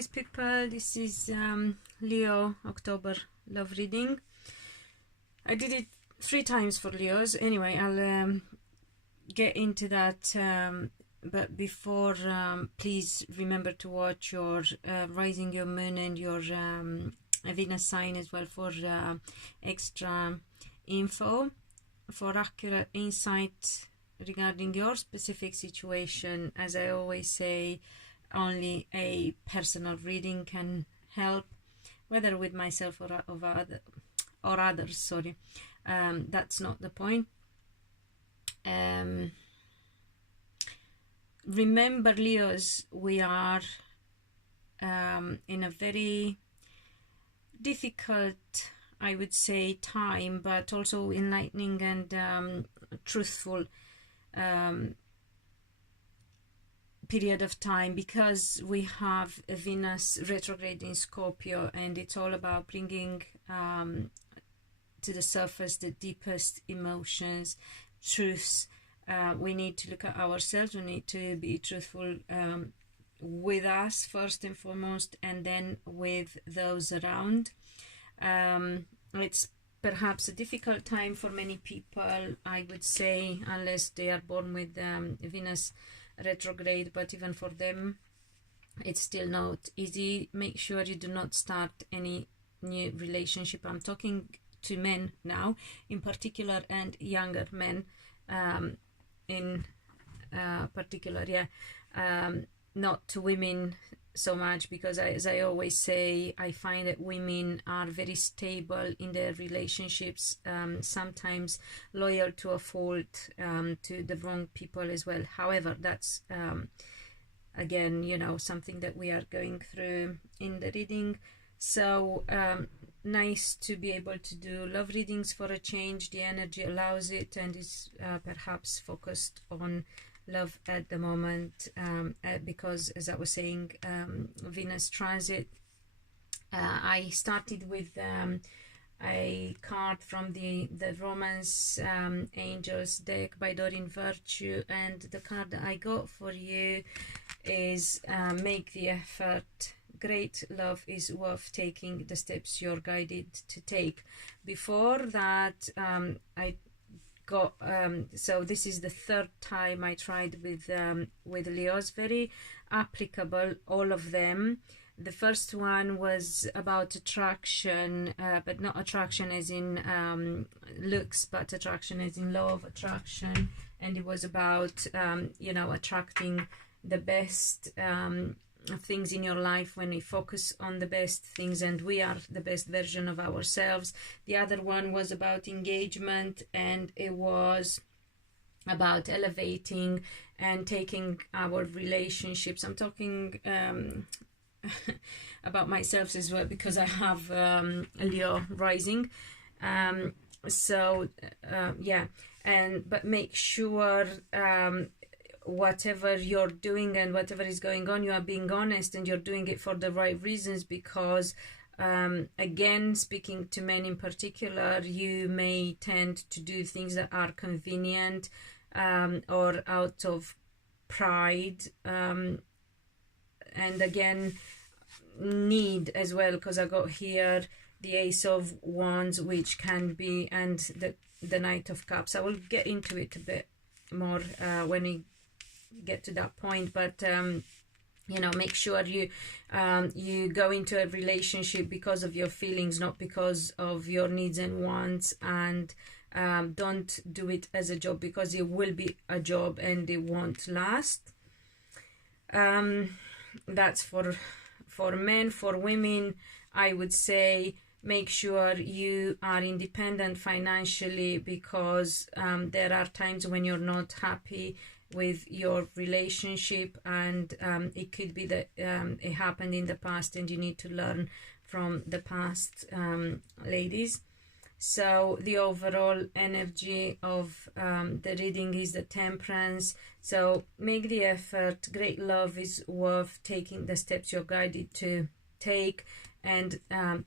nice people, this is Leo October love reading. I did it 3 times for Leos. Anyway, I'll get into that, but before, please remember to watch your rising, your moon, and your Venus sign as well for extra info, for accurate insight regarding your specific situation. As I always say, only a personal reading can help, whether with myself or others. Sorry, that's not the point. Remember, Leos, we are in a very difficult, I would say, time, but also enlightening and truthful period of time, because we have a Venus retrograde in Scorpio, and it's all about bringing to the surface the deepest emotions, truths. We need to look at ourselves. We need to be truthful with us first and foremost, and then with those around. It's perhaps a difficult time for many people, I would say, unless they are born with Venus retrograde, but even for them it's still not easy. Make sure you do not start any new relationship. I'm talking to men now in particular, and younger men in particular, not to women so much, because as I always say, I find that women are very stable in their relationships, sometimes loyal to a fault, to the wrong people as well. However, that's again, you know, something that we are going through in the reading. So nice to be able to do love readings for a change. The energy allows it, and is perhaps focused on love at the moment, because, as I was saying, Venus transit. I started with a card from the Romance Angels deck by Doreen Virtue, and the card that I got for you is make the effort. Great love is worth taking the steps you're guided to take. Before that, I got so this is the 3rd time I tried with Leos. Very applicable, all of them. The first one was about attraction, but not attraction as in looks, but attraction as in law of attraction, and it was about you know, attracting the best things in your life when we focus on the best things, and we are the best version of ourselves. The other one was about engagement, and it was about elevating and taking our relationships. I'm talking about myself as well, because I have a Leo rising, so yeah, but make sure whatever you're doing and whatever is going on, you are being honest, and you're doing it for the right reasons, because again, speaking to men in particular, you may tend to do things that are convenient or out of pride, and again, need as well, because I got here the Ace of Wands, which can be, and the Knight of Cups. I will get into it a bit more when we get to that point, but you know, make sure you you go into a relationship because of your feelings, not because of your needs and wants, and don't do it as a job, because it will be a job and it won't last. That's for men. For women, I would say make sure you are independent financially, because there are times when you're not happy with your relationship, and it could be that it happened in the past and you need to learn from the past, ladies. So the overall energy of the reading is the Temperance. So make the effort. Great love is worth taking the steps you're guided to take. And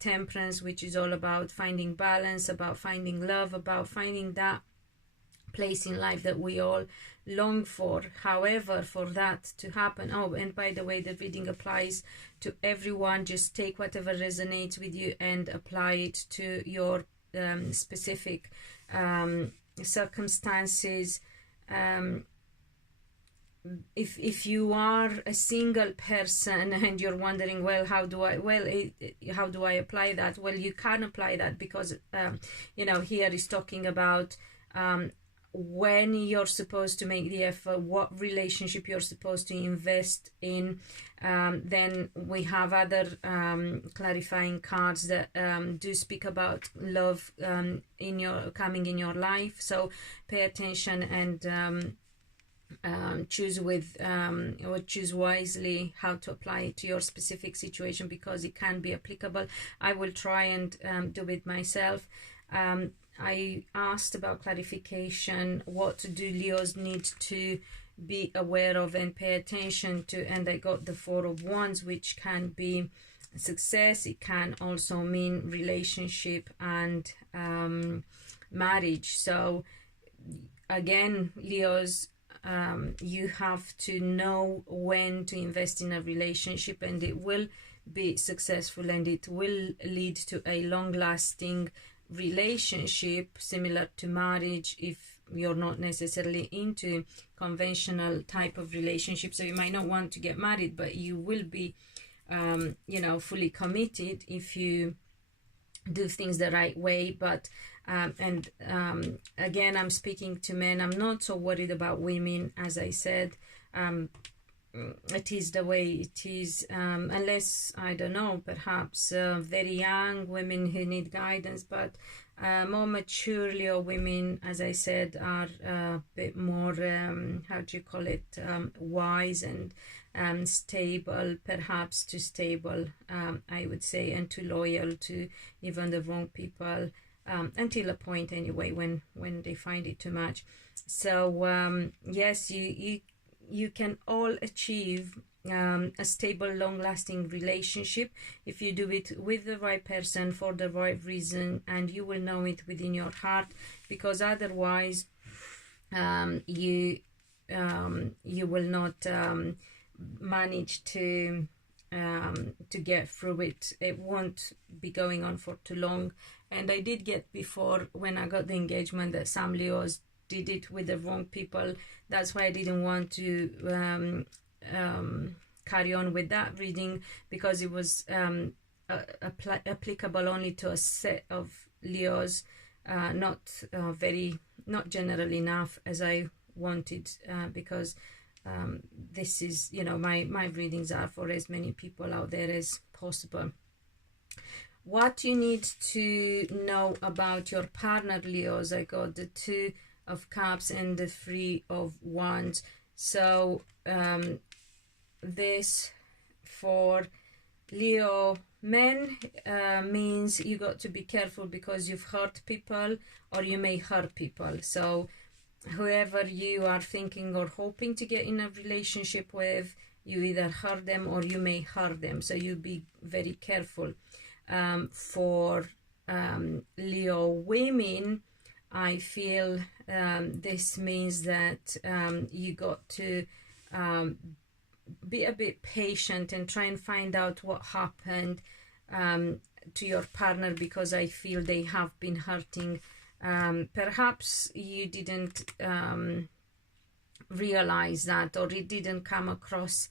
Temperance, which is all about finding balance, about finding love, about finding that place in life that we all long for. However, for that to happen, oh, and by the way, the reading applies to everyone. Just take whatever resonates with you and apply it to your specific circumstances. If you are a single person and you're wondering, well, how do I apply that? Well, you can apply that because you know, here is talking about when you're supposed to make the effort, what relationship you're supposed to invest in. Then we have other clarifying cards that do speak about love coming in your life. So pay attention and choose choose wisely how to apply it to your specific situation, because it can be applicable. I will try and do it myself. I asked about clarification, what do Leos need to be aware of and pay attention to, and I got the 4 of Wands, which can be success. It can also mean relationship and marriage. So again, Leos, you have to know when to invest in a relationship, and it will be successful and it will lead to a long-lasting relationship, similar to marriage, if you're not necessarily into conventional type of relationship. So you might not want to get married, but you will be you know, fully committed if you do things the right way. But again, I'm speaking to men. I'm not so worried about women. As I said, it is the way it is, unless, I don't know, perhaps very young women who need guidance. But more mature Leo women, as I said, are a bit more, how do you call it, wise and stable, perhaps too stable, I would say, and too loyal to even the wrong people, until a point anyway when they find it too much. So yes, you can all achieve a stable, long-lasting relationship if you do it with the right person for the right reason, and you will know it within your heart, because otherwise you will not manage to get through it. It won't be going on for too long. And I did get before, when I got the engagement, that some Leos did it with the wrong people. That's why I didn't want to carry on with that reading, because it was applicable only to a set of Leos, not general enough as I wanted, because this is, you know, my readings are for as many people out there as possible. What you need to know about your partner, Leos, I got the 2 of Cups and the 3 of Wands. So this for Leo men means you got to be careful, because you've hurt people or you may hurt people. So whoever you are thinking or hoping to get in a relationship with, you either hurt them or you may hurt them. So you be very careful. For Leo women, I feel this means that you got to be a bit patient and try and find out what happened to your partner, because I feel they have been hurting. Perhaps you didn't realize that, or it didn't come across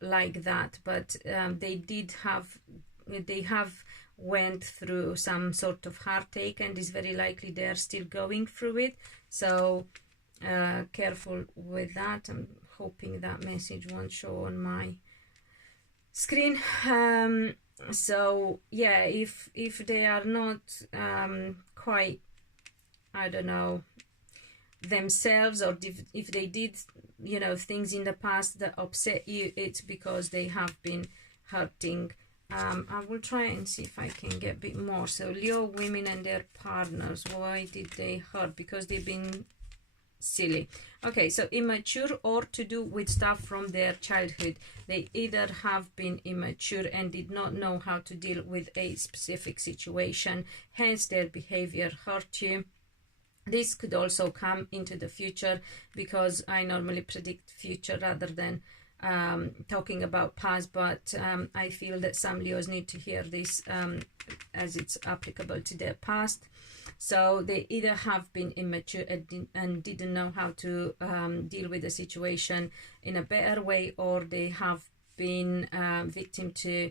like that, but they have went through some sort of heartache, and it's very likely they are still going through it. So careful with that. I'm hoping that message won't show on my screen. So yeah, if they are not quite, I don't know, themselves, or if they did, you know, things in the past that upset you, it's because they have been hurting. I will try and see if I can get a bit more. So Leo women and their partners, why did they hurt? Because they've been silly. Okay, so immature, or to do with stuff from their childhood. They either have been immature and did not know how to deal with a specific situation, hence their behavior hurt you. This could also come into the future, because I normally predict future rather than talking about past, but I feel that some Leos need to hear this as it's applicable to their past. So they either have been immature and didn't know how to deal with the situation in a better way, or they have been victim to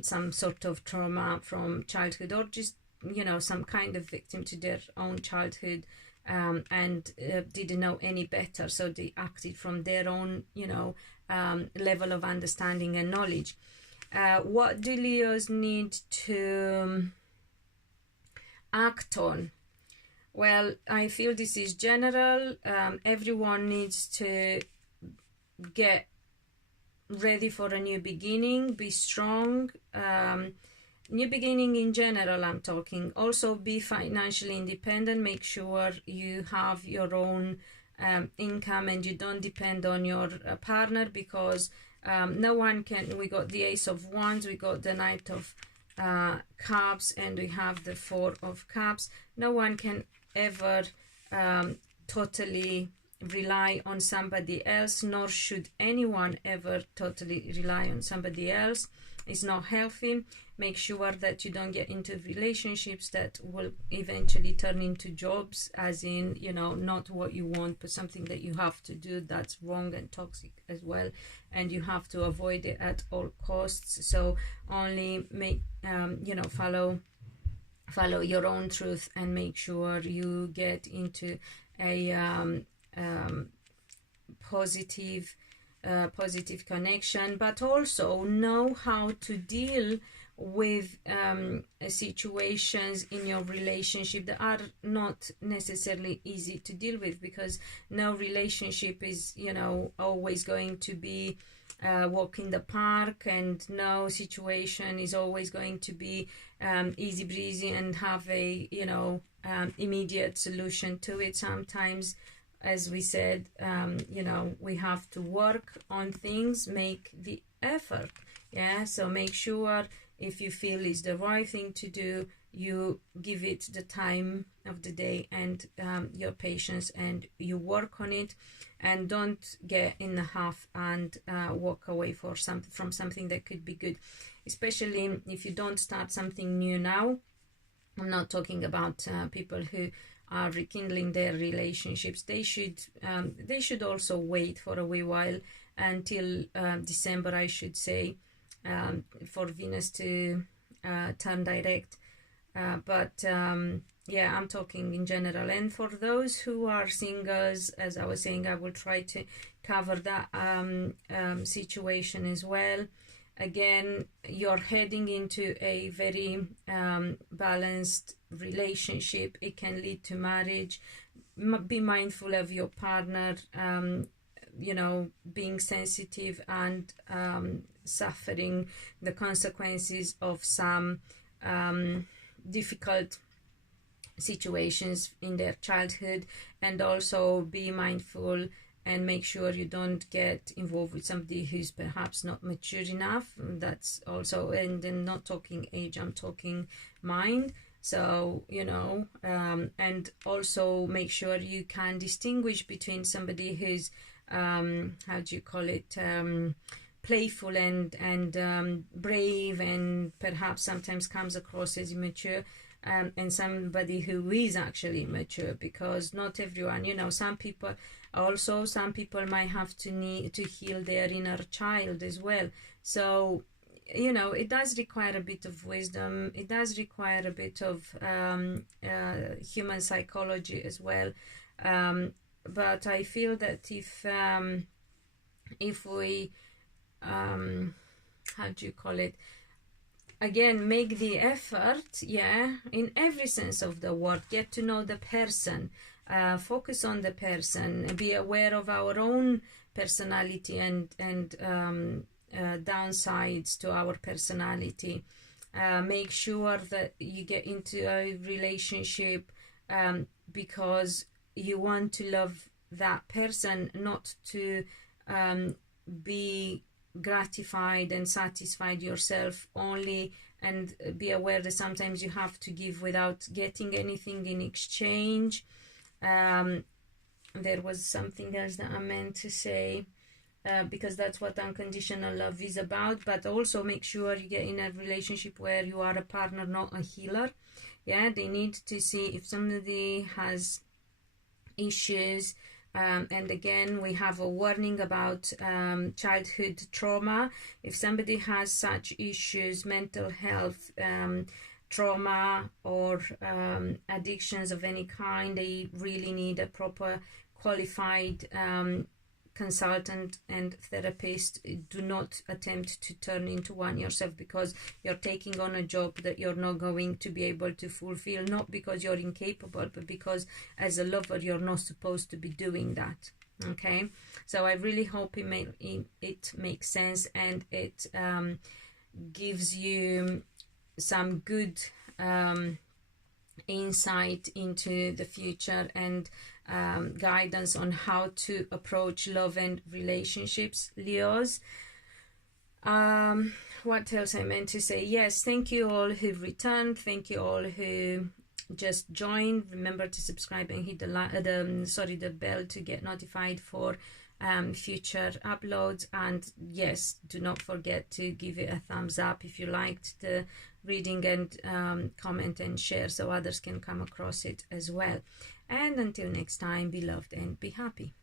some sort of trauma from childhood, or just, you know, some kind of victim to their own childhood, and didn't know any better, so they acted from their own, you know, level of understanding and knowledge. What do Leos need to act on? Well, I feel this is general. Everyone needs to get ready for a new beginning, be strong. New beginning in general, I'm talking. Also be financially independent. Make sure you have your own income and you don't depend on your partner, because no one can. We got the Ace of Wands, we got the Knight of Cups, and we have the Four of Cups. No one can ever totally rely on somebody else, nor should anyone ever totally rely on somebody else. It's not healthy. Make sure that you don't get into relationships that will eventually turn into jobs, as in, you know, not what you want, but something that you have to do. That's wrong and toxic as well, and you have to avoid it at all costs. So only make, you know, follow your own truth, and make sure you get into a positive connection, but also know how to deal with situations in your relationship that are not necessarily easy to deal with, because no relationship is, you know, always going to be walk in the park, and no situation is always going to be easy breezy and have a, you know, immediate solution to it. Sometimes, as we said, you know, we have to work on things, make the effort. Yeah, so make sure, if you feel it's the right thing to do, you give it the time of the day and your patience, and you work on it, and don't get in the half and walk away from something that could be good, especially if you don't start something new now. I'm not talking about people who are rekindling their relationships. They should also wait for a wee while, until December, I should say, for Venus to turn direct. But yeah, I'm talking in general. And for those who are singles, as I was saying, I will try to cover that situation as well. Again, you're heading into a very balanced relationship. It can lead to marriage. Be mindful of your partner, you know, being sensitive and suffering the consequences of some difficult situations in their childhood, and also be mindful and make sure you don't get involved with somebody who's perhaps not mature enough. That's also, and then not talking age, I'm talking mind. So, you know, and also make sure you can distinguish between somebody who's how do you call it, playful and brave, and perhaps sometimes comes across as immature, and somebody who is actually mature, because not everyone, you know, some people might have to need to heal their inner child as well. So, you know, it does require a bit of wisdom. It does require a bit of human psychology as well. But I feel that if we how do you call it, again, make the effort, yeah, in every sense of the word, get to know the person, focus on the person, be aware of our own personality and downsides to our personality. Make sure that you get into a relationship because you want to love that person, not to be gratified and satisfied yourself only, and be aware that sometimes you have to give without getting anything in exchange. There was something else that I meant to say, because that's what unconditional love is about. But also make sure you get in a relationship where you are a partner, not a healer. Yeah, they need to see if somebody has issues. And again, we have a warning about childhood trauma. If somebody has such issues, mental health, trauma, or addictions of any kind, they really need a proper qualified consultant and therapist. Do not attempt to turn into one yourself, because you're taking on a job that you're not going to be able to fulfill, not because you're incapable, but because as a lover you're not supposed to be doing that. Okay, so I really hope it makes sense, and it gives you some good insight into the future, and guidance on how to approach love and relationships, Leos. What else I meant to say? Yes, thank you all who've returned. Thank you all who just joined. Remember to subscribe and hit the bell to get notified for future uploads. And yes, do not forget to give it a thumbs up if you liked the reading, and comment and share so others can come across it as well. And until next time, be loved and be happy.